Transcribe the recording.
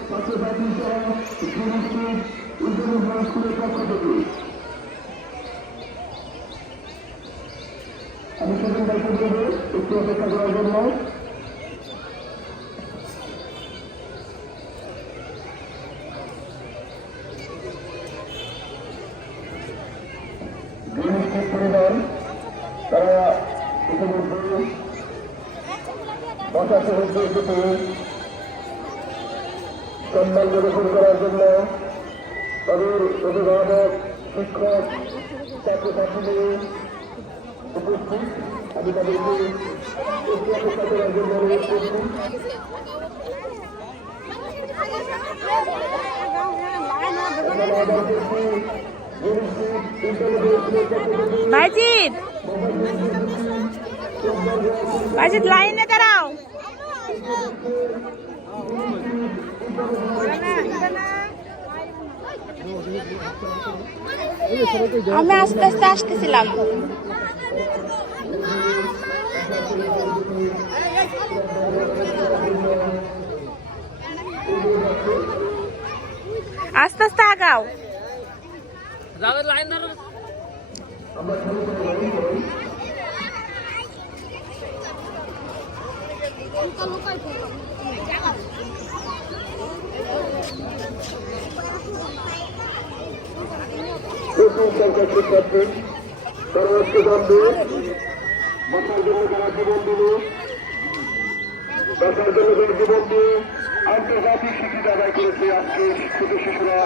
ছাত্রছাত্রী সহ আমি সেদিন দায়িত্ব দেবো একটু অপেক্ষা করার জন্য পরিবার তারা ইতিমধ্যে এসেছে সম্মান প্রদর্শন করার জন্য তাদের অভিভাবক শিক্ষক ছাত্রছাত্রীদের উপস্থিত। আমি তাদেরকে ভাইজিৎ লাইনে দাঁড়াও। আমি আস্তে আস্তে আসতেছিলাম আস্তে আস্তে আগাও প্রচুর সংখ্যক শিক্ষার্থী তারা আজকে জানবে বাসার জন্য তারা জীবন দিল। বাসার জন্য তারা জীবন দিয়ে আন্তর্জাতিক স্বীকৃতি আদায় করেছে আজকে শিক্ষিত শিশুরা।